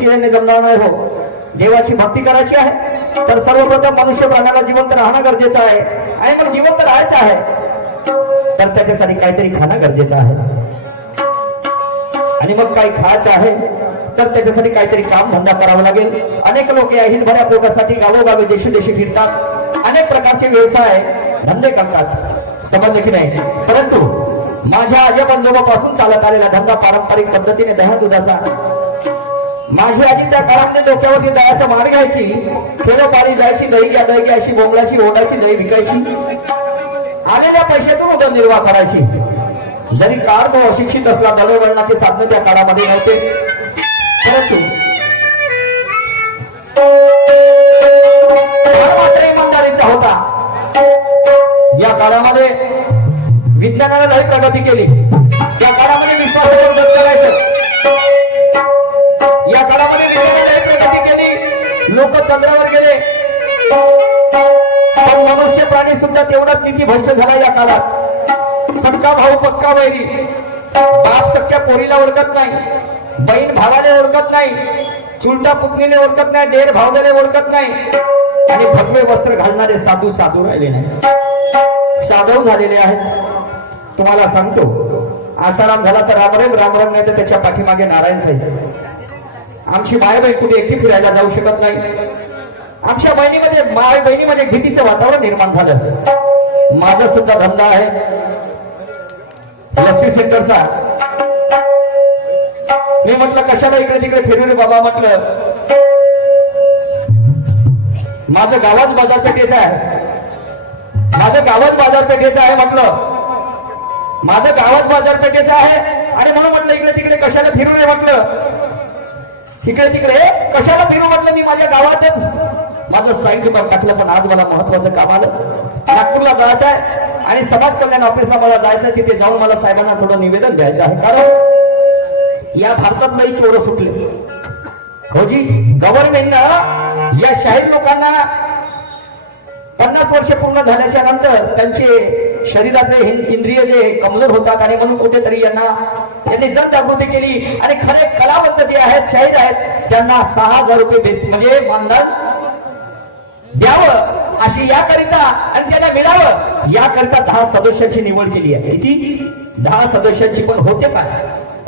केल्याने जमणार नाही हो. देवाची भक्ती करायची आहे तर सर्वप्रथम मनुष्य प्राण्याला जिवंत राहणं गरजेचं आहे, आणि मग जिवंत राहायचं आहे तर त्याच्यासाठी काहीतरी खाणं गरजेचं आहे, आणि मग काही खायचं आहे तर त्याच्यासाठी काहीतरी काम धंदा करावा लागेल. अनेक लोक या हिंदभऱ्या पोटासाठी गावोगावी देशोदेशी फिरतात, अनेक प्रकारचे व्यवसाय धंदे करतात, समजले की नाही. परंतु माझ्या आजोबांपासून चालत आलेला धंदा पारंपरिक पद्धतीने दहा दुधाचा. माझी आजी त्या काळामध्ये डोक्यावरती दह्याचा माड घ्यायची, खेडोपाडी जायची, दही घ्या दही घ्या अशी बोंबलाची ओढायची, दही विकायची, आलेल्या पैशातून उदरनिर्वाह करायची. जरी काळ तो अशिक्षित असला, दळणवळणाचे साधन त्या काळामध्ये नव्हते, परंतु मात्र इमानदारीचा होता. या काळामध्ये विज्ञानाने लई प्रगती केली, या काळामध्ये विश्वासावर जग करायचं, या काळामध्ये विज्ञानाने लई प्रगती केली, लोक चंद्रावर गेले, पण मनुष्य प्राणी सुद्धा तेवढाच नीतिभ्रष्ट झाला या काळात. सक्का भाऊ पक्का वैरी, बाप सख्या पोरीला ओळखत नाही, बहीण भावाने ओळखत नाही, चुलता पुतणीने ओळखत नाही, डेर भावल्याने ओळखत नाही, आणि भगवे वस्त्र घालणारे साधू साधू राहिले नाही, साधव झालेले आहेत. तुम्हाला सांगतो, आसाराम झाला तर रामराम, रामराम नाही तर त्याच्या पाठीमागे नारायण साहेब. आमची मायबाई कुठे एकटी फिरायला जाऊ शकत नाही. आमच्या माय बहिणीमध्ये भीतीचं वातावरण निर्माण झालं. माझा सुद्धा धंदा आहे लस्सी सेंटरचा. मी म्हटलं कशाला इकडे तिकडे फिरू रे बाबा, म्हटलं माझं गावात बाजारपेठेचं आहे, माझं गावात बाजारपेठेचं आहे, म्हटलं माझं गावात बाजारपेठेचं आहे, आणि म्हणून म्हटलं इकडे तिकडे कशाला फिरू रे, म्हटलं इकडे तिकडे कशाला फिरू, म्हटलं मी माझ्या गावातच माझं स्थायिक दुकान टाकलं. पण आज मला महत्वाचं काम आलं, नागपूरला जायचं आहे आणि समाज कल्याण ऑफिसला मला जायचं, तिथे जाऊन मला साहेबांना थोडं निवेदन द्यायचं आहे. कारण या भारतात लई चोर सुटले हो जी. गव्हर्नमेंटनं या शाहीर लोकांना 50 वर्ष पूर्ण झाल्याच्या नंतर त्यांचे शरीरातले इंद्रिय जे कमजोर होतात, आणि म्हणून कुठेतरी यांनी जनजागृती केली, आणि खरे कलावंत जे आहेत, शाहीर आहेत, त्यांना 6,000 रुपये बेसिक म्हणजे मानधन द्यावं अशी याकरिता, आणि त्यांना मिळावं याकरिता 10 सदस्यांची निवड केली आहे. किती? 10 सदस्यांची. पण होते काय,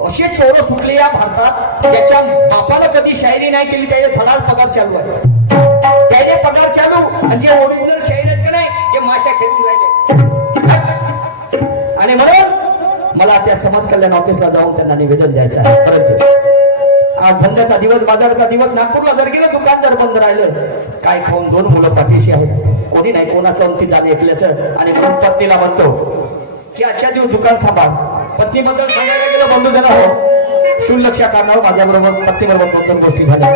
असे चोर सुटले या भारतात, ज्याच्या बापाला कधी शायरी नाही केली त्याचे थोडा पगार चालू आहे, त्याचे पगार चालू, आणि जे ओरिजिनल शाहीर आहेत का नाही ते माशा खेळून राहिले. आणि म्हणून मला त्या समाज कल्याण ऑफिसला जाऊन त्यांना निवेदन द्यायचं आहे. परंतु आज धंद्याचा दिवस, बाजाराचा दिवस, नागपूरला जर गेलं दुकान जर बंद राहिलं, काय खाऊन 2 मुलं पाठीशी आहेत, कोणी नाही कोणाचं अंती झालं ऐकल्याचं. आणि म्हणून पत्नीला म्हणतो की आजच्या दिवस दुकान सांभाळ. पत्नीबद्दल सांगायला गेलं बंधू जण हो, शुल्लक्षाच्या कारणावर माझ्याबरोबर पत्नीबरोबर 2 गोष्टी झाल्या.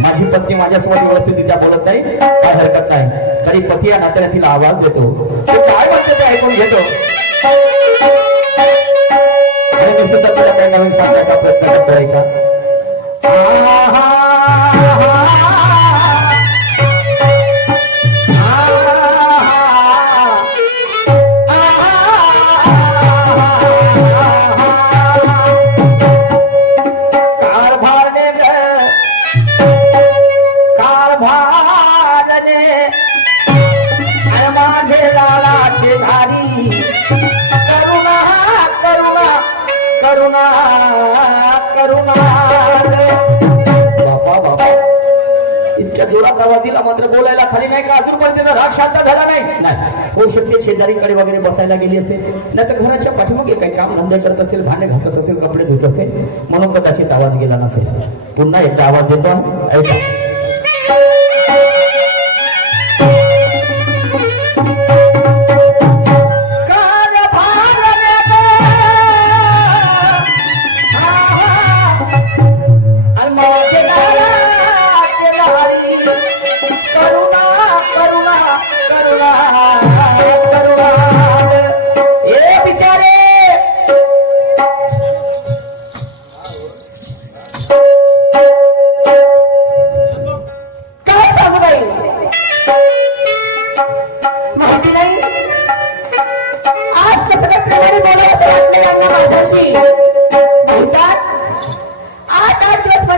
माझी पत्नी माझ्यासोबत व्यवस्थितरित्या बोलत नाही, काय हरकत नाही, तरी पती या नात्याने तिला आवाज देतो, ते काय म्हणते ते ऐकून घेतो, आणि मी सुद्धा तिला काही नवीन सांगण्याचा प्रयत्न करतोय का. करुणा करुणा बापा बापा, इतक्या जोरात आवाज दिला मात्र बोलायला खाली नाही का, अजून पण त्याचा राग शांत झाला नाही. होऊ शकते शेजारीकडे वगैरे बसायला गेली असेल, नाही तर घराच्या पाठीमागे काही काम धंदे करत असेल, भांडे घासत असेल, कपडे धुत असेल, म्हणून कदाचित आवाज गेला नसेल. पुन्हा एकदा आवाज देतो, ऐका.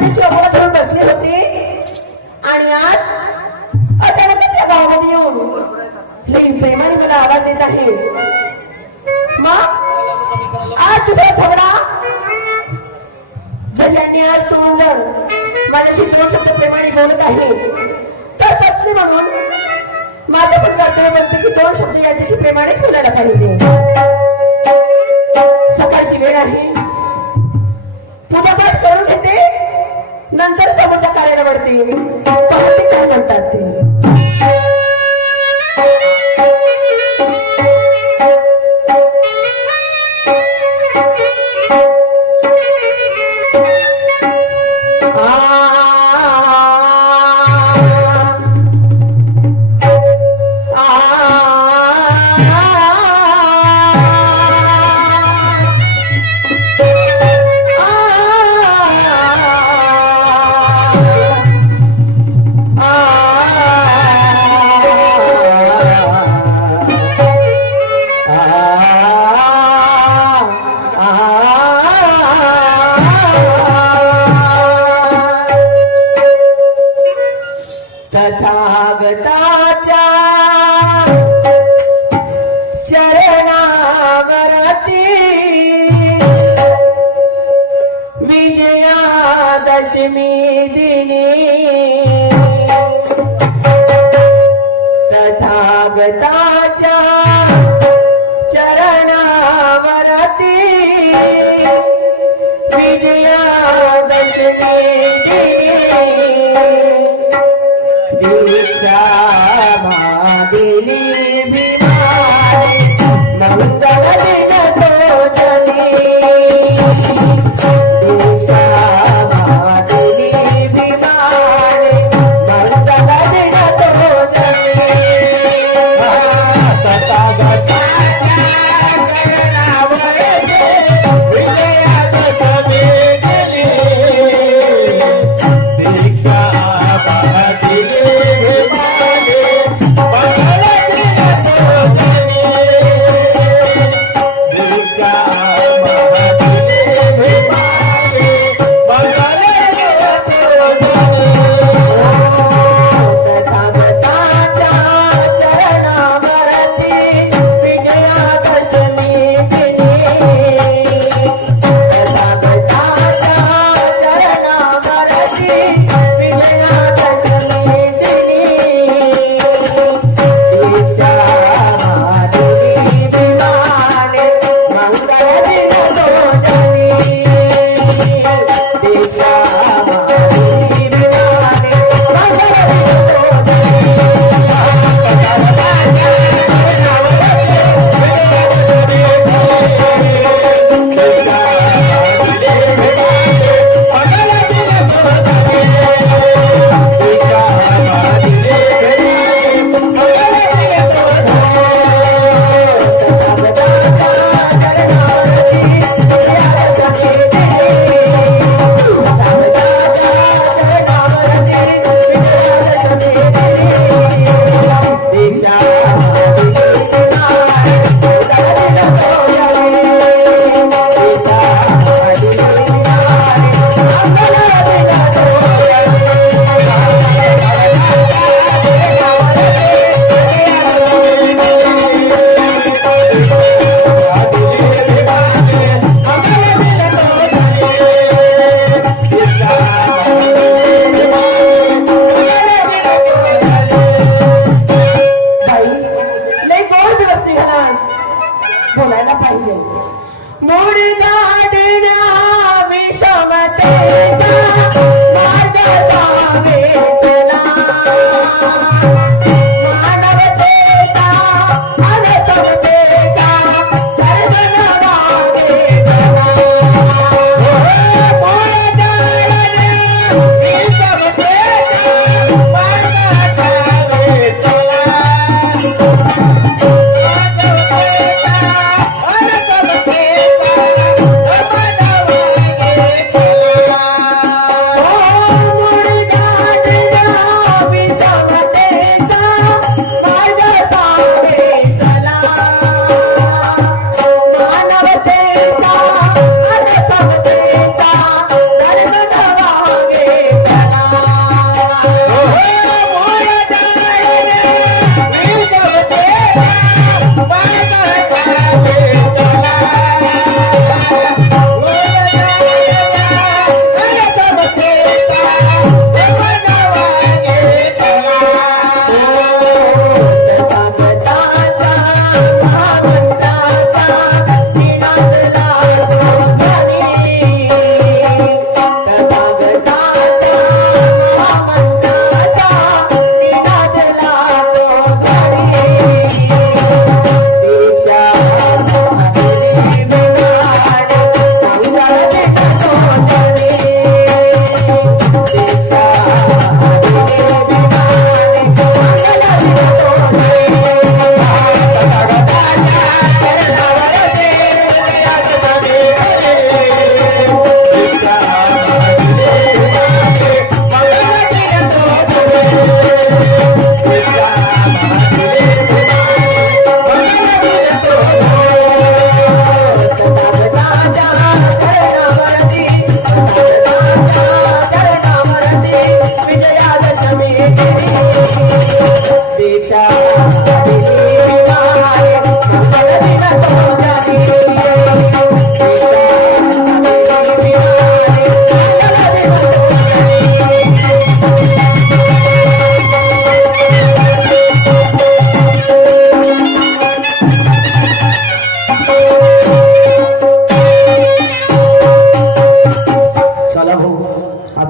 माझी शोभा धरून बसली होती आणि आज अचानकच या गावामध्ये येऊन लई प्रेमाने मला आवाज देत आहे. मग आज तुझा झगडा जर यांनी आज तोंड जर माझ्याशी दोन शब्द प्रेमाने बोलत आहे तर पत्नी म्हणून माझं पण कर्तव्य बनतं की दोन शब्द यांच्याशी प्रेमानेच बोलायला पाहिजे. सकाळची वेळ आहे, पूजापाठ करून घेते, नंतर समोरच्या कार्याला वळते. पाहते काय म्हणतात ते. तथागताच्या चरणावरती विजयादशमी दिनी तथागताच्या चरणावरती विजयादशमी दिनी दीक्षा मादिली विमाने मंगल दिन तो जनी दीक्षा मादिली विमाने मंगल दिन तो जनी तथागताच्या चरणावरती विजयादशमी दिनी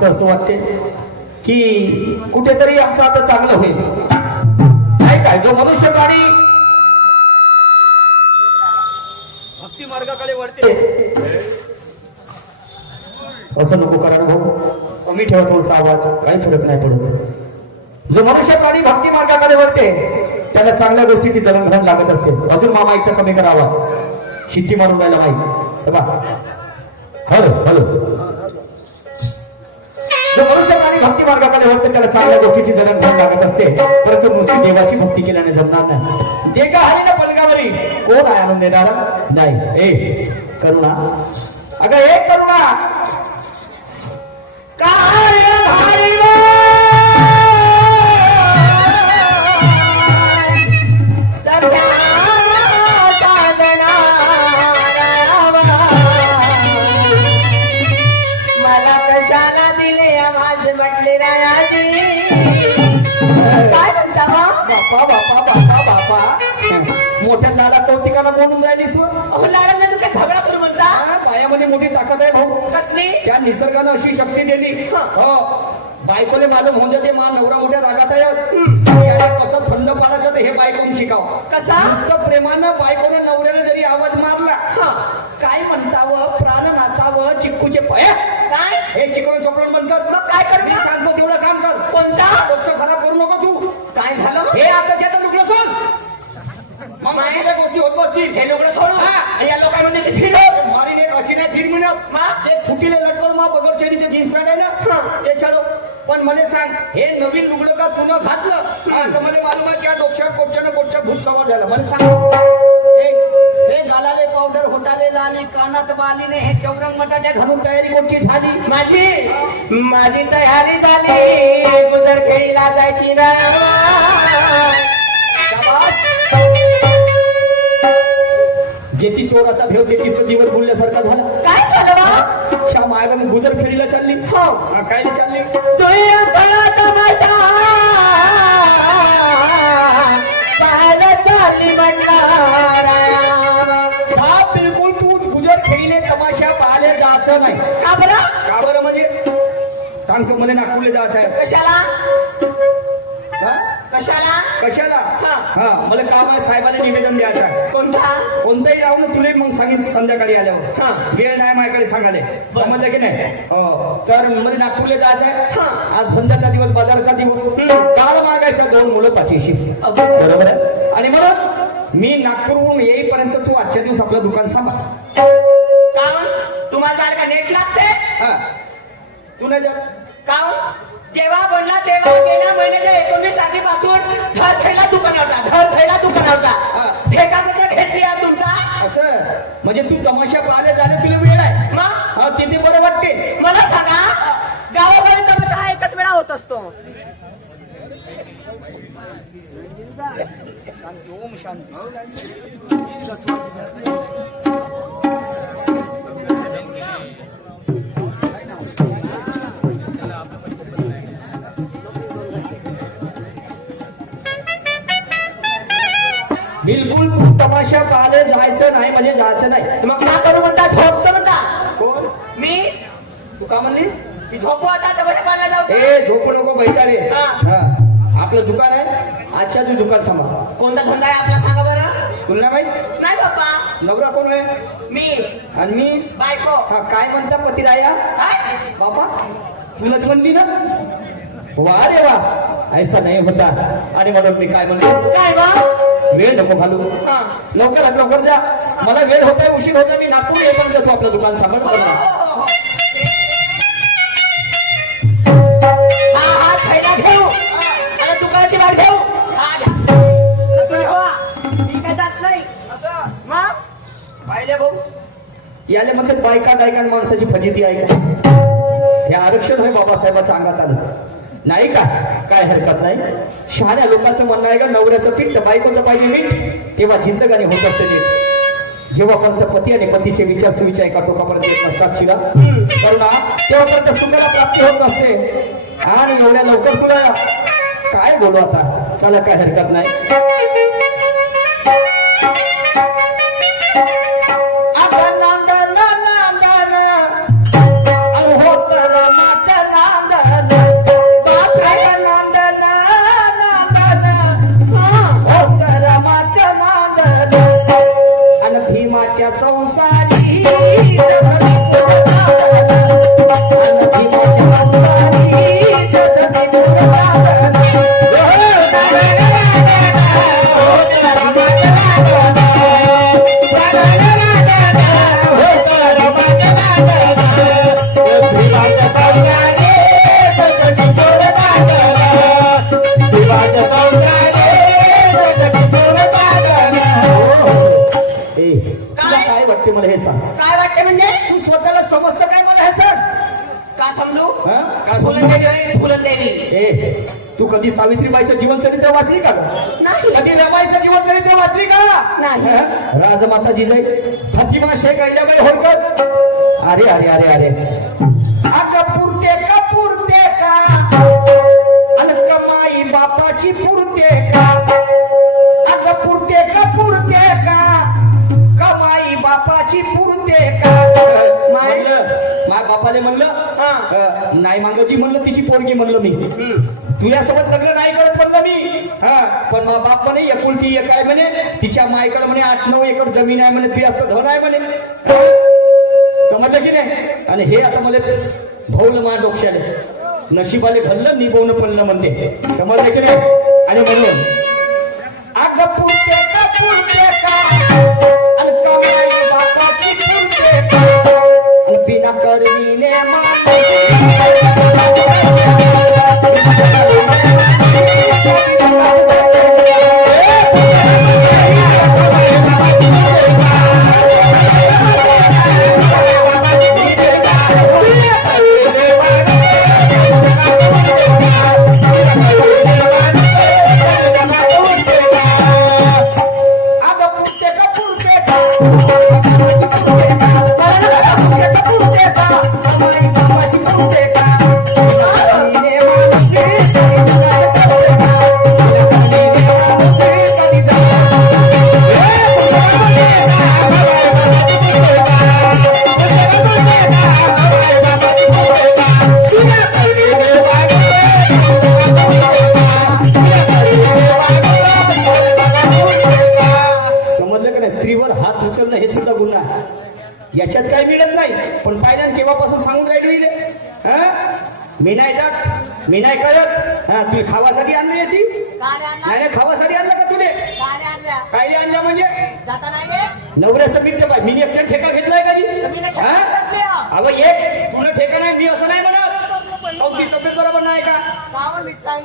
तर असं वाटते की कुठेतरी आमचं आता चांगलं होईल. नाही काय, जो मनुष्य प्राणी भक्ती मार्गाकडे वळते, असं नको करा भाऊ, कमी ठेवा थोडासा आवाज, काही फरक नाही पडत. जो मनुष्य प्राणी भक्ती मार्गाकडे वळते त्याला चांगल्या गोष्टीची जलमघाण लागत असते. अजून मामाईचा कमी करा आवाज, शिट्टी मारून राहिला माईक. Hello hello. जो मनुष्य प्राणी भक्ती मार्गाकडे वळते त्याला चांगल्या गोष्टीची जलमघाण लागत असते, परंतु नुसती देवाची भक्ती केल्याने जमणार नाही. देगा हरी ना पलगावरी कोण आहे आणून देणारा नाही. ए करुणा, अगं ए करुणा, काय भाई सगळ्या साधना मला कशाला दिले आवाज म्हटले रायाजी. काय म्हणता मग? बापा बापा बापा बापा, मोठ्या लाडा कौतिकाला बोलून राहिलीस. अहो लाडांना तू काय झगडा करू म्हणता? पायामध्ये मोठी ताकद आहे भाऊ. कसली? त्या निसर्गानं अशी शक्ती दिली. हो, बायकोले मालूम होऊन जाते मा नवरा मोठ्या रागात आहे, याला कसं थंड पाडायचं ते हे बायकोन शिकाव. कसा? नुसतं प्रेमानं बायकोने नवऱ्याने जरी आवाज मारला, काय म्हणतावं? प्राण नातावं चिक्कूचे पाय काय? हे चिकन चोपडून बंद कर. मग काय करू? मी सांगतो तेवढं काम कर. कोणता? डोकं खराब करू नको तू. काय झालं? हे आता ज्याचं लुकलं सोड, मग माझ्या गोष्टी होत बसतील. हे लोक सोडू हा. आणि या लोकांमध्ये फिर मारी एक अशी नाही 3 मिनिट मा? ते फुटीले लटकर मा बगर चेडीचे जीन्स पॅन्ट आहे ना ते चलो. पण मला सांग, हे नवीन लुगडं का तुनं घातलं हा, तर मला मालूम आहे त्या डोक्यात कोटच्या भूत सवार झालं. मला सांग, हे गालाले पावडर, होटाले लाली, कानात बालीने हे चौरंग मटाट्या घालून तयारी कोणची झाली? माझी तयारी झाली गुजर खेळीला जायची ना. जेती चोराचा भेव तेतीच तर दिवस बोलल्यासारखा झाला. काय झालं बा? शा मायला मी गुजर खेळीला चालली. हो. कायला चालली? तुझ्या बळा तमाशा पाहायला चालली म्हटलं. साप बिलकुल तू गुजर खेळीने तमाशा पाहायला जायचं नाही. का बरं? का बरं म्हणजे सांगतो, मला नागपूरला जायचं आहे. कशाला? हा? कशाला? कशाला? हा. हा, मला काम आहे, साहेबाला निवेदन द्यायचं आहे. कोणता? कोणताही राहू ना तुला मग सांगितलं संध्याकाळी हा. आल्यावर. वेळ नाही माझ्याकडे सांगाले, समजलं की नाही? हो, तर मला नागपूरला जायचं आहे. हा. आज धंद्याचा दिवस, बाजाराचा दिवस, काळ मागायचा 2 मुलं पाठीशी. बरोबर आहे. आणि म्हणून मी नागपूरहून येईपर्यंत तू आजच्या दिवस आपलं दुकान सांभाळ. काऊन? तुम्हाला जायला का नेट लागते? हा, तू नाही जात. काऊन? जेव्हा बोलला तेव्हा गेल्या महिन्याच्या 19 तारखेपासून धर थैला दुकानावरचा ठेका पत्र घेतली आहे तुमचा. असं म्हणजे तू तमाशा पाहायला जायला तुला वेळ आहे? मग? हा, तिथे बरं वाटते. मला सांगा, गावाकडे तमाशा एकच वेळा होत असतो. ओम शांती. बिलकुल तू तमाशा पाहायला जायचं नाही म्हणजे जायचं नाही. मग का करू म्हणता? झोपतो म्हणता? कोण? मी तू का म्हणली? मी झोपू आता तमाशा पाहायला जाऊ का? ए झोपू नको बैठारे. हा. हा, आपलं दुकान आहे, आजच्या तू दुकान सांभाळ. कोणता धंदा आहे आपला सांगा बरं? तुला माहित? नाही बाप्पा. नवरा कोण आहे? मी आणि मी बायको. हा, काय म्हणता पतिराया? काय? बाबा तुलाच म्हणली ना? वा रे वा, ऐसा नाही होता. आणि म्हणून मी काय म्हणतो, काय बा? वेळ नको घालू. हा. लवकरात लवकर जा, मला वेळ होताय, उशीर होताय. मी नागपूर येईपर्यंत तू आपलं दुकान सांभाळ. हा थैला घेऊ आणि दुकानाची वाट घेऊ. मी काय जात नाही. मग पाहिले भाऊ, याले म्हणतात बायका गायका माणसाची फजिती आहे का? हे आरक्षण आहे बाबासाहेबांच्या अंगात आलं नाही का? काय हरकत नाही. शहाण्या लोकांचं म्हणणं आहे का, नवऱ्याचं पीठ बायकोचं पाहिजे मीठ, तेव्हा जिंदगानी होत असते नीट. जेव्हापर्यंत पती आणि पतीचे विचार सुविचार एका टोकापर्यंत येत नसतात शिला करुणा, तेव्हापर्यंत सुखाला प्राप्ती होत नसते. आणि एवढ्या लवकर तुला काय बोलू आता? चला, काय हरकत नाही. आता नांदन नांदन होत रमाचं नांदन. का फुलंदेवी आहे फुलंदेवी. ए तू कधी सावित्रीबाईचं जीवनचरित्र वाचली का ग? नाही. कधी रमाईचं जीवनचरित्र वाचली का? नाही. हं? राजमाता जिजाई फातिमा शेख अहिल्याबाई होळकर. अरे अरे अरे अरे अगं पुरते का अन कमाई बापाची पुरते का? अगं पुरते का कमाई बापाची पुरते का? माय बापाले म्हणलं नाही मागजी म्हणलं तिची पोरगी म्हणलं मी तुझ्यासोबत लग्न नाही करत म्हणलं मी. पण मग बाप म्हणे एकुलती एक आहे म्हणे तिच्या मायकडे म्हणे 8-9 एकर जमीन आहे म्हणे ती असतं धन आहे म्हणे. समजलं की नाही? आणि हे आता मला भौल मा डोक्याले नशिबाले घडलं निभवणं पडलं म्हणते. समजलं की नाही? आणि म्हणून अगं पुरते का आणि कमाई बापाची पुरते का आणि बिना करवीने याच्यात काही मिळत नाही. पण पाहिल्यान केव्हापासून सांगून राहिली मी नाही जात मी नाही करत. तुला खावासाठी आणली ती नाही खावासाठी आणलं का तुले? काही आणल्या म्हणजे नवऱ्याचं मिळते पाय मी एकट्या ठेका घेतलाय काही? अगं ये तुला ठेका नाही मी असं नाही म्हणत. ती तब्येत बरोबर नाही का?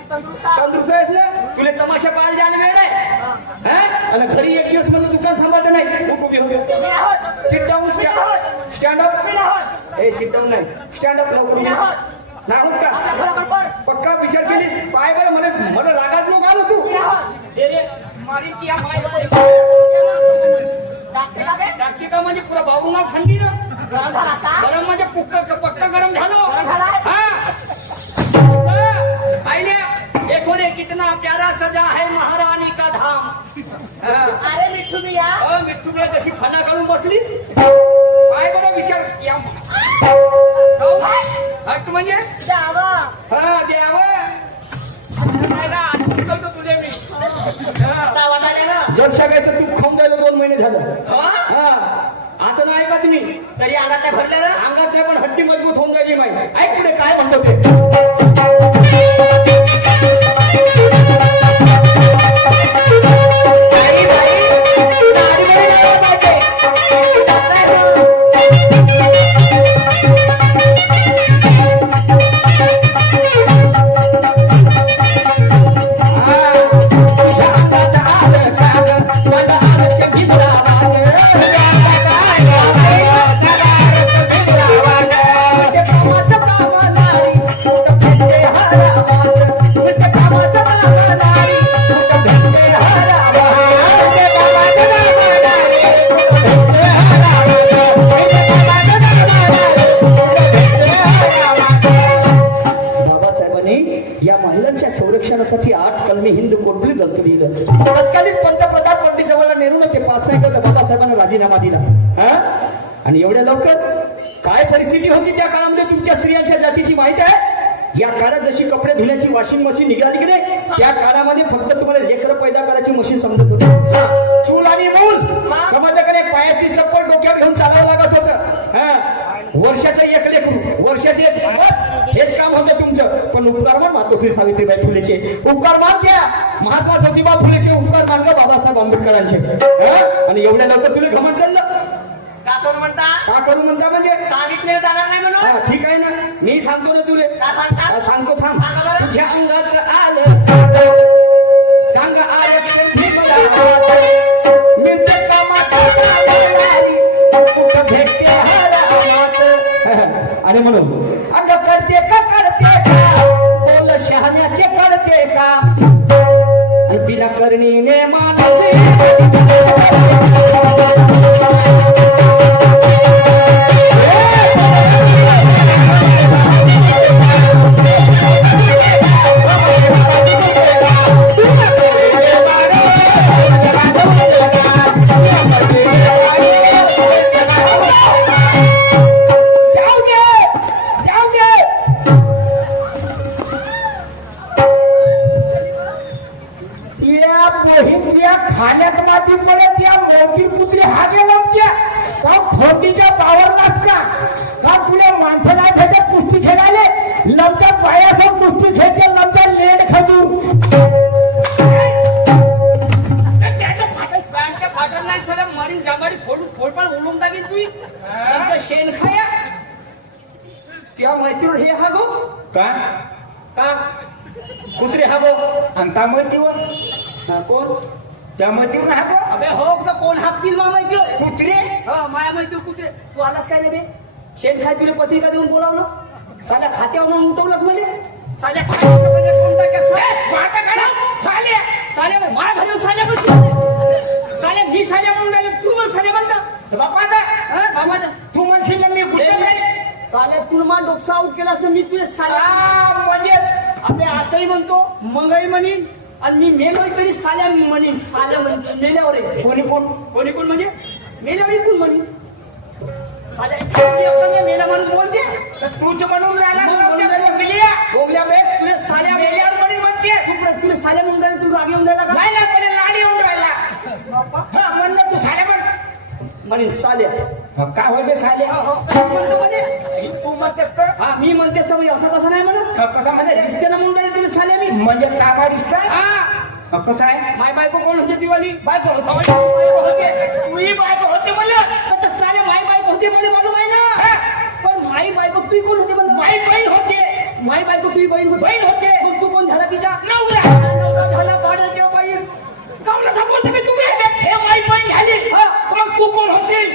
तंदुरुस्त आहेस ना? तुला तमाशा पाहायला जायला वेळ आहे? आणि घरी एक दिवस मला दुकान सांभाळतं नाही. Sit down stand up. ए सिट डाऊन नाही स्टँड अप लवकर नाहीस का? पक्का विचार केलीस? पाय बरं मला रागात लोक आलो तू टाकते का म्हणजे पुरा बाबू थंडी ना गरम म्हणजे पक्का गरम झालो. देखो रे कितना प्यारा सजा है महारानी का धाम. अरे मिठू भैया मिठू भैया जशी फना काढून बसलीच काय बरं विचार या हट म्हणजे तुझे मी जग सगळ्याचं तू खाऊन जायला 2 महिने झालं. आता नाही का तुम्ही तरी अंगात भरले ना अंगात पण हड्डी मजबूत होऊन जायची माहिती. ऐक पुढे काय म्हणतो ते संरक्षणासाठी 8 कलमी हिंद कोर्टने ग्रंथ लिहिलं. तत्कालीन पंतप्रधान पंडित जवाहरलाल नेहरूने ते पास नाही करत बाबासाहेबांना राजीनामा दिला. आणि एवढ्या लवकर काय परिस्थिती होती त्या काळामध्ये तुमच्या स्त्रियांच्या जातीची माहिती आहे? या काळात जशी कपडे धुण्याची वॉशिंग मशीन निघाली की नाही त्या काळामध्ये फक्त तुम्हाला लेकरं पैदा करायची मशीन समजत होती. चूल आणि मूल समजलं का नाही? पायातली चप्पल डोक्यावर घेऊन चालावं लागत होतं. वर्षाचं 1 लेकरू वर्षाचे बस हेच काम होतं तुमचं. पण उपकार मान मातोश्री सावित्रीबाई फुलेचे उपकार मान द्या. महात्मा ज्योतिबा फुलेचे उपकार मान ग बाबासाहेब आंबेडकरांचे. आणि एवढ्या लवकर तुला घमंड चाललं का करू म्हणता? का करू म्हणता म्हणजे सांगितले जाणार नाही म्हणून. ठीक आहे ना मी सांगतो ना तुले सांगतो थांब. सांगा बरं. तुझ्या अंगात आलं सांग मिळते कामात कुठं भेटते आणि म्हणून अगं करते का करते खाण्यात माती पडत या मोठी कुत्री हा गेला आमच्या का खोटीच्या पावरलास का तुला माणसं नाही भेटत कुस्ती खेळायला लमच्या पायासह कुस्ती खेळते लमच्या लेड खजूर फाटत नाही सगळं मारीन जांभारी फोडून फोडपान उडून टाकीन तू शेण खाया त्या माहितीवर हे हा गो का का कुत्रे हा गो आणि त्यामुळे दिवस हा, कोण त्या माहितीवर हा गो अबे हो तर कोण हाकतील मा माहिती कुत्रे हा माया माहिती कुत्रे तू आलास काय नाही बे शेण खाय तुला पत्रिका देऊन बोलावलं साल्या खात्यावर मग उठवलंच म्हणजे साल्या खात्याचं म्हणजे कोण टाकेस वाटा काढा साल्या साल्या माय घालून साल्या कशी साल्या मी साल्या म्हणून राहिले तू मला साल्या म्हणतात बापा आता हा बाबा तू म्हणशील ना मी कुठे नाही साल्या तुला मा डोकसा आऊट केलास ना मी तुला साल्या म्हणजे आपल्या आताही म्हणतो मंगई म्हणीन आणि मी मेलोय तरी साल्या म्हणीन साल्या म्हणतो मेल्यावर आहे. कोणी कोण कोणी कोण म्हणजे मेल्यावर कोण म्हणीन साल्या आपल्याला मेला माणूस बोलते तर तूच म्हणून राहिला मग तुला म्हणून त्या राहिला. गोगल्या. गोगल्या बे तुला साल्या मेल्यावर म्हणे म्हणते सुप्र तुला साल्या म्हणून राहिला तुला राग येऊन राहिला का नाही ना पण लाडी येऊन राहिला हा म्हणलं तू साल्या म्हण म्हणीन साल्या काय होय बे साल्या हा, हो. म्हणतो म्हणे तू म्हणतेस तर हा मी म्हणतेस तर म्हणजे असं कसं नाही म्हणा कसा म्हणजे दिसतेला म्हणून राहिले तुला साल्या मी म्हणजे ताबा दिसत हा कसं आहे माय बायको कोण होते दिवाळी बायको होती. बायको होते तूही बायको होते मला आता साले माई बायको होते मला मालूम आहे हा. ना पण माई बायको तू कोण होती म्हणलं बाई बहीण होते माई बायको तुझी बहीण होती बहीण होते. मग तू कोण झाला तिचा नवरा नवरा झाला पाड्याच्या बहीण कावला सांगतो मी तुम्ही हे बाई बहीण झाली हा. मग तू कोण होती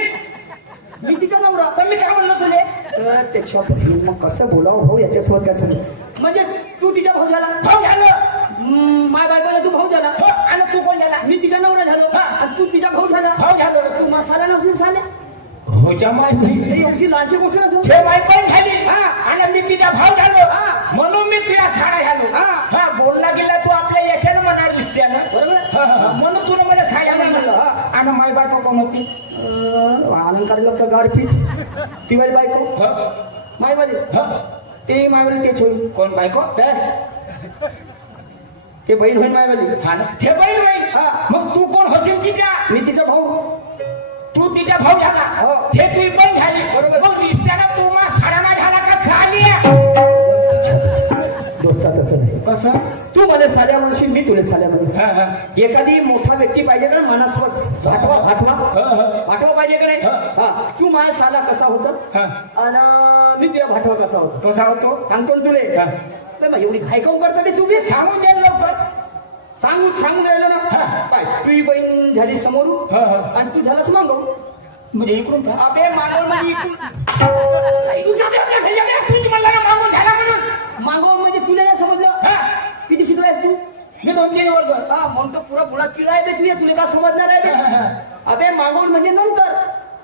मी तिचा नवरा तर मी काय म्हणलो तुले तर त्याच्या बहीण मग कसं बोलावं भाऊ याच्यासोबत काय सांग म्हणजे तू तिचा भाऊ झाला भाऊ झालं माय बायकोला तू भाऊ झाला हो आणि तू कोण झाला मी तिचा नवरा झालो हा. आणि तू तिचा भाऊ झाला भाऊ झालं तू मसाला नसेल साले हो जमाय बहीण हे अशी लहानशी गोष्ट नसेल हे बाई बहीण झाली हा. आणि मी तिचा भाऊ झालो हा. म्हणून मी तुझ्या झाडा झालो हा. हा बोलला गेला तू आपल्या याच्यानं म्हणा दिसत्यानं बरोबर म्हणून तुला मला साया म्हणलं हा. आणि माय बायको कोण होती अलंकार लागतं गारपीट तिवारी बायको मायवाली ते मायवाली तेच होईल कोण बायको ते बहीण होईल मायवाली हा ना ते बहीण बाई हा. मग तू कोण होशील तिच्या मी तिचा भाऊ तू तिच्या भाऊ झाला हो. हे तुझी बहीण झाली बरोबर. मग रिश्त्यानं तू मा साडाना झाला का झाली दोस्ता तसं नाही कसं तू मला साल्या म्हणशील मी तुला साल्या म्हणून एखादी मोठा व्यक्ती पाहिजे का मनास्वत आठवा आठवा पाहिजे का नाही हा तू माझ्या साला कसा होता आणि मी तुझ्या भाटवा कसा होता कसा होतो सांगतो ना तुले तर मग एवढी घाई काऊन करता तू बी सांगून दे लवकर सांगून राहिलं ना पाय तुझी बहीण झाली समोरून आणि तू झालाच मागव म्हणजे इकडून का अबे मागव म्हणजे इकडून तुझ्या आपल्या घरी आल्या, तूच म्हणला ना मागून झाला म्हणून मागव म्हणजे तुला नाही समजलं हा. किती शिकलायस तू मी 2-3 वर्ग हा मग तो पुरा मुळात किडा आहे बे तुझ्या तुला का समजणार आहे बे अबे मागवून म्हणजे नंतर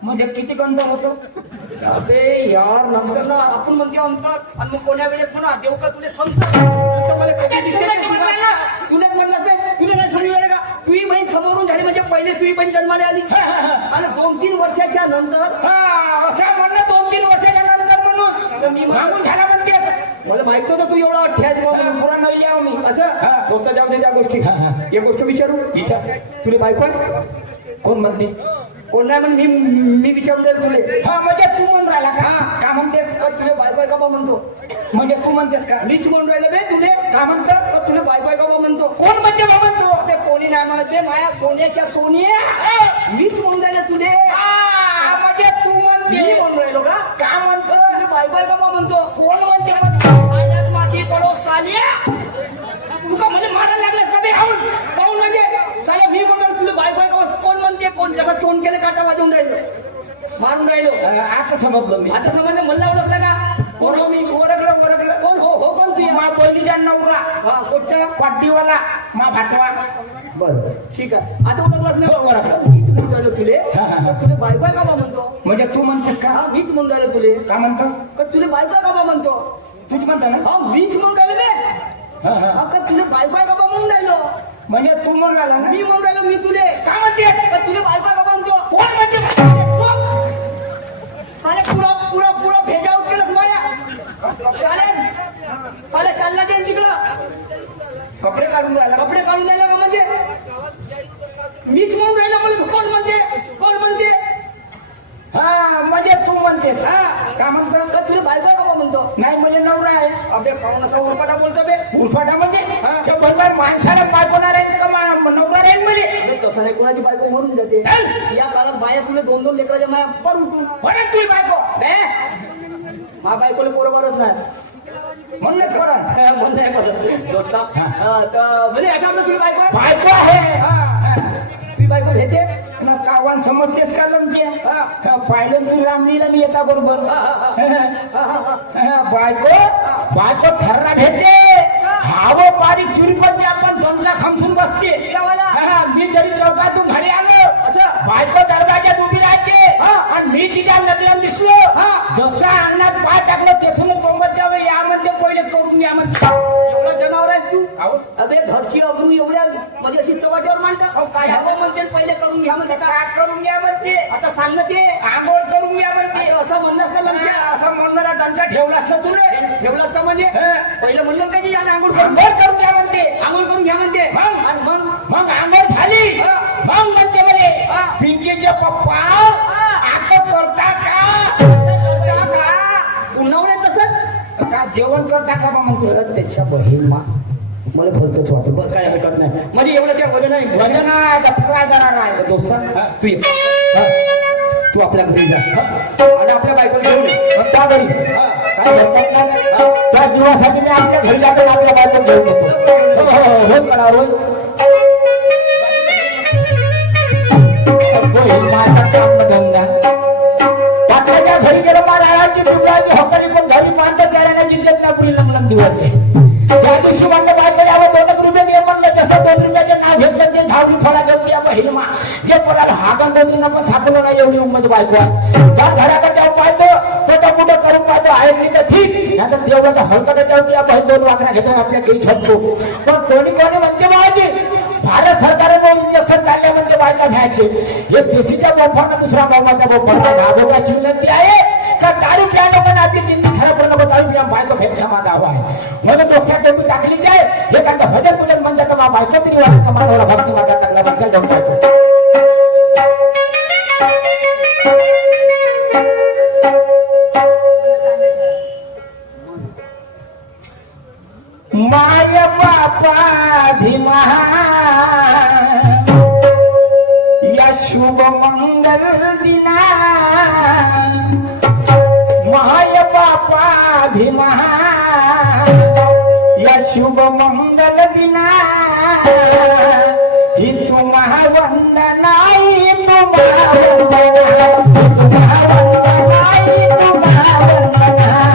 म्हणजे किती अंतर होतं अबे यार नंतर ना आपण म्हणते अंतर आणि मग कोण्या वेळेस म्हणा देव का तुला समजतं मला कमी दिसते ते शिवाय ना तुला म्हणलं बे तुला नाही समजून राहिलं का तुझी बहीण समोरून झाली म्हणजे पहिले तुझी बहीण जन्माला आली आणि 2-3 वर्षाच्या नंतर असं म्हणणं 2-3 वर्षाच्या नंतर म्हणून मागून झाला म्हणते मला माहित नव्हतं तू एवढा अठ्ठ्याच पुन्हा नाही यावं मी असं दोस्त जाऊ दे त्या गोष्टी एक गोष्ट विचारू तुला बायको आहे? कोण म्हणते कोण नाही म्हणून मी विचारून देईल तुले हा म्हणजे तू म्हणून राहिला का हा. का म्हणतेस तुला बायको आहे का बा म्हणतो म्हणजे तू म्हणतेस का मीच म्हणून राहिलं बे तुले का म्हणतं तर तुला बायको आहे का बा म्हणतो कोण म्हणते बाबा तू अबे कोणी नाही म्हणत बे माया सोन्याच्या सोनिया मीच म्हणून राहिलं तुले म्हणजे तू मी म्हणते म्हणून राहिलो का का म्हणतो तुला बायको आहे का बा म्हणतो कोण म्हणते माझ्यात माती पडो साल्या तुका म्हणजे मारायला लागलास का बे काऊन म्हणजे साल्या मी म्हणतो तुला बायको आहे का बा? कोण म्हणते कोण त्याचा चोन केले काटा वाजवून राहिलो मारून राहिलो आता समजलं मी आता समजलं मला ओळखलं का कोण हो मी ओळखलं कोण हो कोण तू मा बहिणीचा नवरा हा कोणच्या पाटीवाला मा भाटवा बरं ठीक आहे आता ओळखलाच नाही हो, ओळखलं. मीच म्हणून राहिलो तुले हा, हा. तर तुला बायको आहे का बा म्हणतो म्हणजे तू म्हणतेस का हा मीच म्हणून राहिलो तुले का म्हणतो पण तुला बायको आहे का बा म्हणतो तूच म्हणतो ना हा मीच म्हणून राहिलो बे हा, हा. हा, का तुला बायको आहे का बा म्हणून राहिलो म्हणजे तू म्हणून राहिला ना मी म्हणून राहिलो मी तुले का म्हणते पण तुला बायको आहे का बा म्हणतो कोण म्हणते साले पुरा भेजाव केलंच माया साले चालला ते तिकडं कपडे काढून राहिला कपडे काढून द्यायला का म्हणजे काहून असा उरपाटा बोलतो बे उरफाटा म्हणजे हा. त्या बरोबर माणसाला बायको नाही राहील का नवरा राहील म्हणजे अरे तसं नाही कोणाची बायको मरून जाते चल. या काळात बाया तुला 2-2 लेकराच्या माया पर उठून म्हणत तुझी बायको मा बायकोला बरोबरच नाही म्हणलं खरं म्हणत आहे बरं दोस्ता तर म्हणजे याच्यावर तुझी बायको आहे? बायको आहे हा. तुझी बायको भेटे ना कावान समजतेस का लमचे हा. पाहिलं तू रामलीला मी येता बरोबर बायको बायको थर्रा भेटते हाव बारीक चुरीपणची आपण दंगा खामसून बसते हा, मी जरी चौकातून घरी आलो असं? बायको दरवाज्यात उभी राहते आणि मी तिच्या नजरेला दिसलो जसा अंगणात पाय टाकलं तेथूनच बोंबत द्यावं या म्हणते पहिले करून या म्हणते एवढा जनावर आहेस तू काहून? अबे घरची अब्रू एवढ्या म्हणजे अशी चव्हाट्यावर मांडता अहो, काय? घ्यावं म्हणते आणि पहिले करून घ्या म्हणते का काय करून घ्या म्हणते आता सांग ना ते आंघोळ करून घ्या म्हणते आता असं म्हणलंस का लमच्या असं म्हणणारा दंगा ठेवलास ना तुला ठेवलास का म्हणजे हा. पहिलं म्हणलं का की याने आंघोळ करून आंघोळ करून घ्या म्हणते आंघोळ करून घ्या म्हणते मग? आणि मग मग आंघोळ झाली हा. मग म्हणते बरे हा. पिंकीचे पप्पा आता करता का पुन्हा उन्हात तसं का जेवण करता का बा म्हणते परत त्याच्या बहीण मा मला भलतच वाटत बरं काय हरकत नाही म्हणजे एवढं त्या वजन आहे वजन आहे का काय जरा काय दोस्ता तू ये हा. तू आपल्या घरी जा हा. आणि आपल्या बायकोला घेऊन ये मग त्या घरी हा. काय हरकत नाही त्या जीवासाठी मी आपल्या घरी जातो आणि आपल्या बायको घेऊन येतो हो कळा होय माझा काम धंदा पात्राच्या घरी गेलो महाराजाची पिंपळाची हकाली पण घरी बांधत त्याला जिंकत ना पुढे लंगलम दिवाळी त्या दिवशी म्हणलं बायकडे आलं 2 रुपये दे म्हणलं जसं 2 रुपयाचे नाव घेतलं ते धावली थोडा घेऊन द्या बहिणमा जे पडाला हागण गोदरीनं पण सापडलं नाही एवढी उंमत बायको आहे ज्या घराकडे जाऊन पाहतो पोटा करून पाहतो ऐकली तर ठीक नाही तर तेवढं तर हलकट जाऊन त्या बहीण 2 वाकड्या घेतात आपल्या काही छपतो पण कोणी म्हणते माझी भारत सरकारने इंजेक्शन काढल्या म्हणते बायका घ्यायचे एक देशीच्या बोफांना दुसरा बोफाचा बोफांना धाबोकाची विनंती आहे का दारू प्या लोकांना आपली जिंदगी खराब करू नको दारू प्या बायको भेटला माझा हवा आहे म्हणून डोक्यात टोपी टाकली जाय हे काय भजन पूजन म्हणतात बा बायको तरी वाटत कमांडवला भक्ती माझा टाकला वाचा जाऊन पाहतो माय बापा धीमा या शुभ मंगल दिना माय बापा धीमा या शुभ मंगल दिना ही तुम्हा वंदना ही तुम्हा वंदना ही तुम्हा वंदना ही तुम्हा वंदना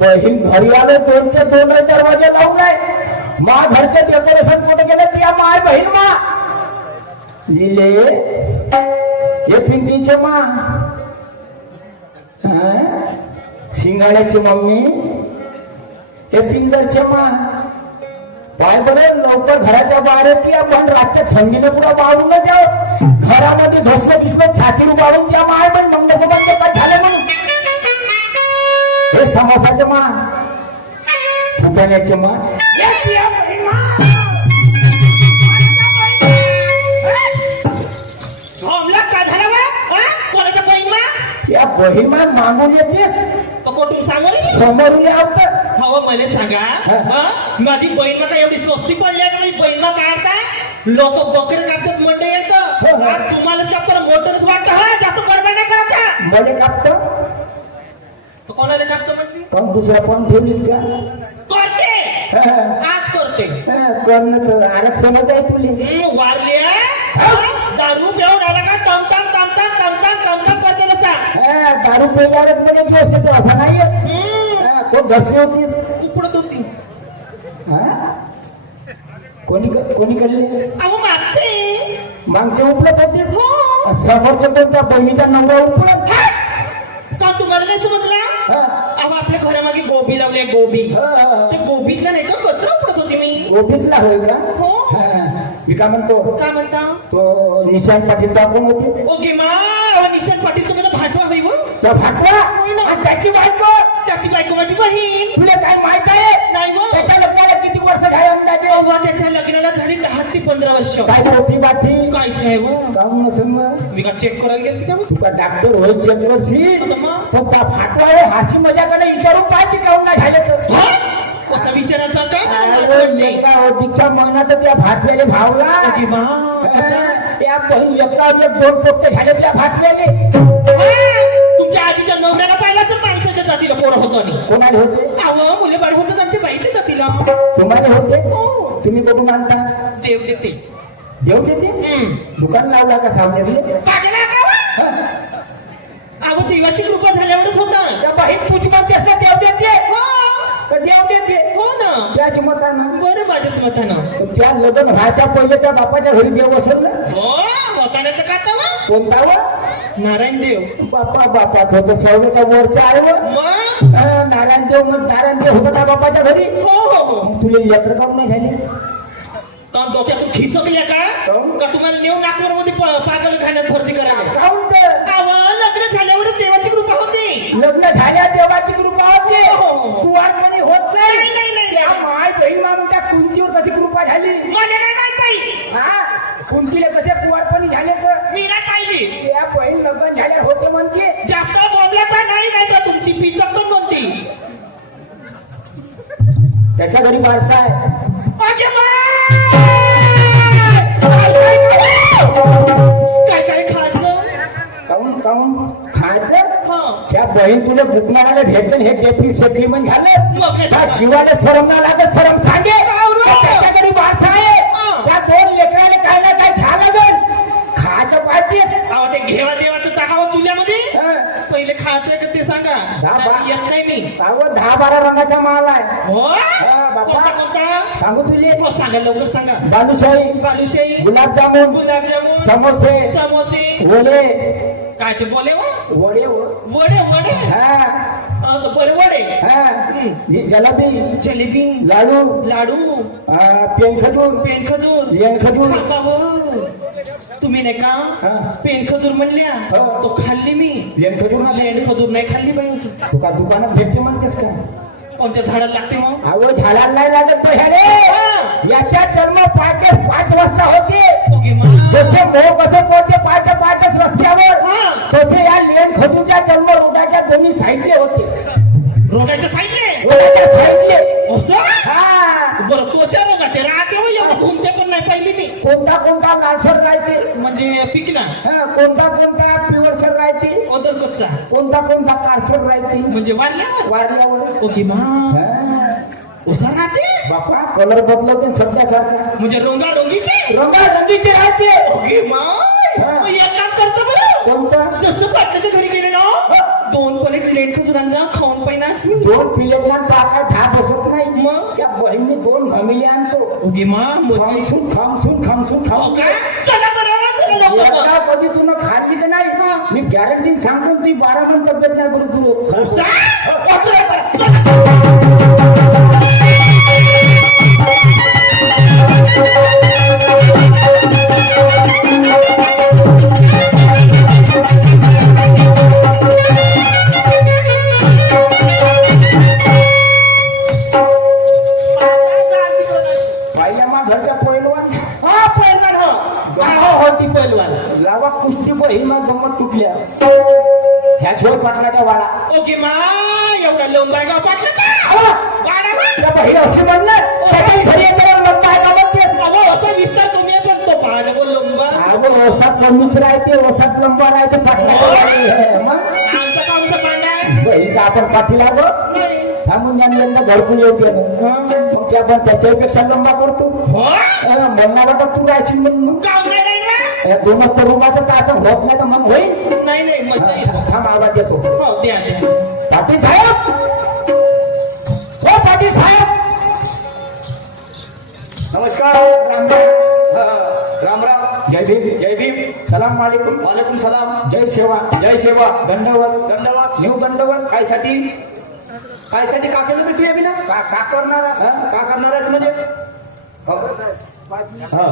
बहीण घरी आलो 2चे 2 दरवाजे लावून आहे मा घरचे डेकोरेशन कुठे गेले त्या माय बहीण मा लिले हे पिंडीचे मा शिंगाड्याची मम्मी हे पिंगरचे मा पाय बरं लवकर घराच्या बाहेर येते आपण रातच्या थंडीने पुढे बाळून जाऊ घरामध्ये धसलं बिसलं छातीवर बाळून त्या माय पण मग नको पण काय झालं म्हणून हे समोसाचे मा फुटाण्याचे मा या बहीण मागून येतेस कोठून सांगू रे समोरून यावत हवं मला सांगा हं? माझी बहीण का एवढी स्वस्ती पडली आहे का माझी बहीण काय आता लोक बकरी कापतात मंडई येत तुम्हाला कापताना मोटरच वाटतं हा जास्त बडबड नाही करायचा मला कापतो कोणाला कापतो म्हटली पण दुसरा पण ठेवलीस का करते आज करते करणं तर आरक्षणच आहे तुले वारली दारू पिऊन आला का तमतम तमतम तमतम तमतम करते नसा दारू पेल्यावर म्हणजे जोश येतो असा नाहीये कोण घसली होतीस उपडत कोणी करले अहो मागचे मागचे उपलत होते हो. समोरच्या पण त्या बहिणीचा नवरा उपलत का तुम्हाला नाही समजला हा. अहो आपल्या घरामागे गोबी लावली आहे, गोबी हा, हा. त्या गोबीतला नाही का कचरा उपडत होते मी. गोबीतला होय का हो. हा. मी काय म्हणतो काय म्हणता तो निशांत पाटील तो कोण होते ओके मा अहो निशांत पाटील तुम्हाला भाटवा होई व त्या भाटवा होय ना. आणि त्याची बायको त्याची बायको माझी बहीण तुला काय माहित आहे नाही व त्याच्या लग्नाला किती वर्ष झाले अंदाजे अव्वा त्याच्या लग्नाला झाली 10 ते 15 वर्ष काय पोथी बाथी काहीच नाही व काम नसेल मग मी का चेक करायला गेलते का बघ तू का डॉक्टर होय चेक करशील आता मग? पण त्या फाटवा हाशी मजाकडे विचारून पाहिजे काऊन नाही झालं तर हा? असा विचारायचा का अरे, एका अधिकच्या महिन्यात त्या भाटव्याले भावला ओके मा या बहीण एकावर एक दोन पोट्टे झाले त्या भाटव्याले तुमच्या आजीच्या नवऱ्याला पाहिला तर माणसाच्या जातीला पोरं होतं आणि कोणाला होते अहो मुले बाळ होतं आमच्या बाईच्या जातीला तुम्हाला होते हो. तुम्ही कुठून आणता देव देते देव देते दुकान लावला का सावनेरले पागला का वा? अहो देवाची कृपा झाल्यावरच होता त्या बहीण तुझी म्हणते असं देव देते हो तर देव देते हो ना त्याच मतानं बरं माझ्याच मतानं तर त्या लग्न व्हायच्या पहिले त्या बापाच्या घरी देव असेल ना हो होता नाही तर का तवा? कोणता व नारायण देव बापा बापाच होतं सवण्याच्या वरचं आहे व मग नारायण देव मग नारायण देव होता त्या बापाच्या घरी हो हो हो मग तुला लेकर काऊन नाही झाली का डोक्यातून खिसकल्या का काहून? का तुम्हाला नेऊन नागपूर मध्ये पागल खाण्यात भरती करायला काऊन तर अहो लग्न झाल्यावर देवाची कृपा होती लग्न झाल्या देवाची कृपा होते हो. कुवारपणे होत नाही, नाही, नाही नाही. त्या माय बहीण माणूस त्या कुंतीवर कशी कृपा झाली मला नाही माहित बाई हा कुंतीला कसे कुवारपणे झाले तर मी नाही पाहिली त्या बहीण लग्न झाल्या होते म्हणते जास्त बोलला का नाही तर तुमची पिचक पण नव्हती त्याच्या घरी वारसा आहे अगे काय काय खायचं काऊन काऊन खायचं हा त्या बहीण तुला बुकणाला भेटलं हे डेपरी सेटलमेंट झालं मग नाही त्या तर जीवाला सरम ना लागत सरम सांगे काहून? त्याच्या घरी वारसा आहे हा. त्या दोन लेकराने काय ना काय घ्या लागल खायचं पाहिजेच अहो ते घेवा देवाचं टाकावं चुल्यामध्ये हा. पहिले खायचंय का ते सांगा नाही, येत नाही मी अहो 10-12 रंगाचा माल आहे हो बाबा. कोणता कोणता सांगू तुले हो सांगा लवकर सांगा बालुशाही बालुशाही गुलाबजामुन गुलाबजामुन समोसे समोसे वडे कायचे बोले व वडे वडे वडे हा असं बरे वडे हा ही जलेबी जलेबी लाडू लाडू पेन खजूर पेन खजूर लेन खजूर थांबा व. तुम्ही नाही हा. का पेन खजूर म्हणल्या हो. तो खाल्ली मी लेन खजूर ना लेंड खजूर नाही खाल्ली बाई तू का दुकानात भेटते म्हणतेस का कोणत्या झाडाला लागते मग अहो झाडाला नाही लागत बह्यारे हा. याच्या जन्म पहाटे 5 वाजता होते ओके मा जसे मोह कसं पोहते पहाटेच रस्त्यावर हा. तसे या लेन खजूरच्या जन्म रोडाच्या दोन्ही साईडले होते रोगाच्या साईडने रोडाच्या साईडले असं हा बरं तोच्या रोगाचे राहते व एवढं घुमते पण नाही पाहिली मी कोणता लालसर राहते म्हणजे पिकला कोणता पिवळसर राहते ओदर कच्चा कोणता कारसर राहते म्हणजे वारल्यावर वारल्यावर ओके मा हा. उसा राहते बापा कलर बदलवते सध्यासारखा म्हणजे रंगारंगीचे रंगारंगीचे राहते ओके माय हा. मग एक काम करतो बरं कोणता जसं पाटण्याच्या घरी गेले ना 2 प्लेट लेट खजुरांचा खाऊन पाहिनाच 2 प्लेटला काय 10 बसत नाही मग? त्या बहिणी 2 घमिले आणतो ओके मा म्हणजे खामसून हो खाऊ काय चला बरं चला लवकर एकदा कधी तुला खाल्ली का नाही मी गॅरंटी सांगतो ती 12 मन तब्येत नाही करू तू खरं उसा? सांग. चला. पाहिल्या मा घरच्या पहिलवान हा पहिलवान हो हा होती पहिलवान लावा कुस्ती बही मा गंमत तुटल्या ह्या छोट पाटलाच्या वाडा ओके मा एवढा लंबा गाव पाटला का आवा. वाडा वा. त्या बहीण असे म्हणलं त्याच्या घरी येताना लंबा आहे का म्हणते अहो असा विस्तार तुम्ही पण तो पाहणं बोल लंबा अगं ओसात कमीच राहते ओसात लंबा राहते पाटलाच्या वाडा मग आमचा कामचा पांडा आहे बहीण का आपण पाठीला गो नाही. थांबून यंदा घरकुल येऊ दे ना मग त्या पण त्याच्यापेक्षा लंबा करतो हो मला वाटत तू राहशील म्हणून काम नाही राहील ना? या 2 तरुणाचं तर असं होत नाही तर मग होईल नाही नाही मजा येईल थांब आवाज देतो हो द्या द्या पाटील साहेब हो पाटील साहेब नमस्कार सलाम वालेकुम. वालेकुम सलाम. जय सेवा. जय सेवा. दंडवत. दंडवत. न्यू दंडवत. कायसाठी कायसाठी का केलं मी तुझ्या बिना का करणार आहेस? का करणार आहेस म्हणजे हा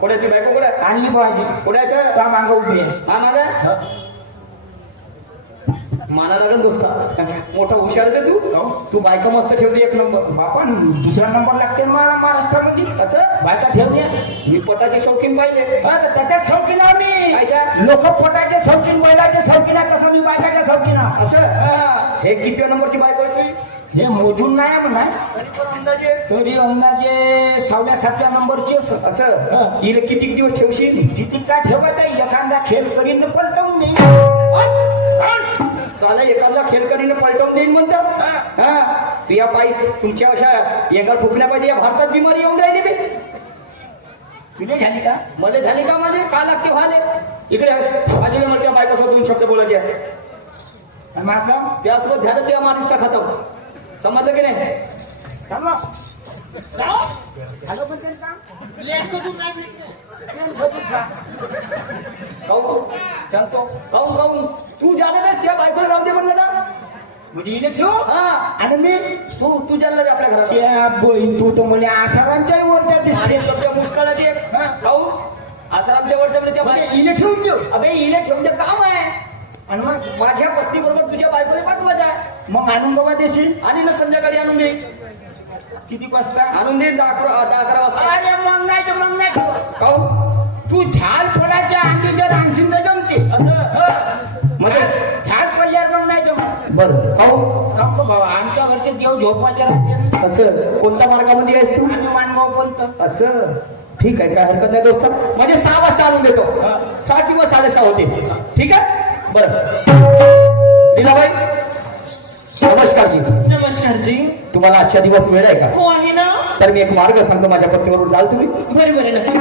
कोण आहे ती बायको कोण आहे आणली भाजी. कोण आहे ते? का मागं उभी आहे. हा माझा माना लागेल दोस्ता मोठा हुशार रे तू बायका मस्त ठेवते एक नंबर बापा दुसरा नंबर लागते ना मला महाराष्ट्रामध्ये. असं बायका ठेवल्या. मी पोटाचे शौकीन पाहिजे हा, तर त्याच्यात शौकीन आहे मी. कायच्या? लोक पोटाचे शौकीन, बैलाचे शौकीन आहे, तसं मी बायकाच्या शौकीन आहे. असं हा. हे किती नंबरची बायको आहे तुझी? हे मोजून नाही म्हणा. तरी पण अंदाजे तरी अंदाजे 6व्या-7व्या नंबरची असं. असं हिला किती दिवस ठेवशील किती का ठेवायचा, एखादा खेळ करीन न पलटवून देईन. साला एखादा खेळ करीने पलटवून देईन म्हणतात हा तू या पायी तुमच्या अशा एका फुकण्या पाहिजे या भारतात बिमारी येऊन राहिली बे तुझे झाली का? मला झाली का माझे का लागते व्हाले इकडे माझे म्हणते बायकोसोबत 2 शब्द बोलायचे आहे. आणि माझं त्यासोबत झालं तेव्हा माणूस का खतम समजलं की नाही थांबा. झालं पण ते काम? काऊन चालतो काऊन तू जाणे ना त्या बायकोला राहू दे म्हणलं ना म्हणजे इले ठेव. हा आणि मी तू जाणला आपल्या घरात त्या बहीण तू तर मला आसारांच्या वरच्या आणि दिसते. सध्या मुस्काळात ये काऊन आसारामच्या वरच्या मध्ये त्या म्हणजे इले ठेवून देऊ. अबे इले ठेवून दे काम आहे आणि मग माझ्या पत्नी बरोबर तुझ्या बायकोला पाठवायचं आहे मग आणून बाबा देशील. आणि ना संध्याकाळी आणून दे किती वाजता? आणून दे 11 वाजता अरे मग नाही तर मग नाही ठेवत. काऊन तू झाल फळाच्या अंडीच्या रांगशील तर जमते. म्हणजे झाल पडल्यावर मग नाही जमत. बरं काऊन काम का बाबा, आमच्या घरचे देव झोपायचे राहते. असं कोणत्या मार्गामध्ये आहेस तू आम्ही मानगाव बोलतो. असं ठीक आहे काय हरकत नाही दोस्त म्हणजे 6 वाजता आणून देतो 6 किंवा 6:30 होते ठीक आहे बरं लीलाबाई नमस्कार जी नमस्कार जी. तुम्हाला आजच्या दिवस वेळ आहे का हो आहे ना. तर मी एक मार्ग सांगतो माझ्या पत्नीबरोबर जाल तुम्ही बरे नक्की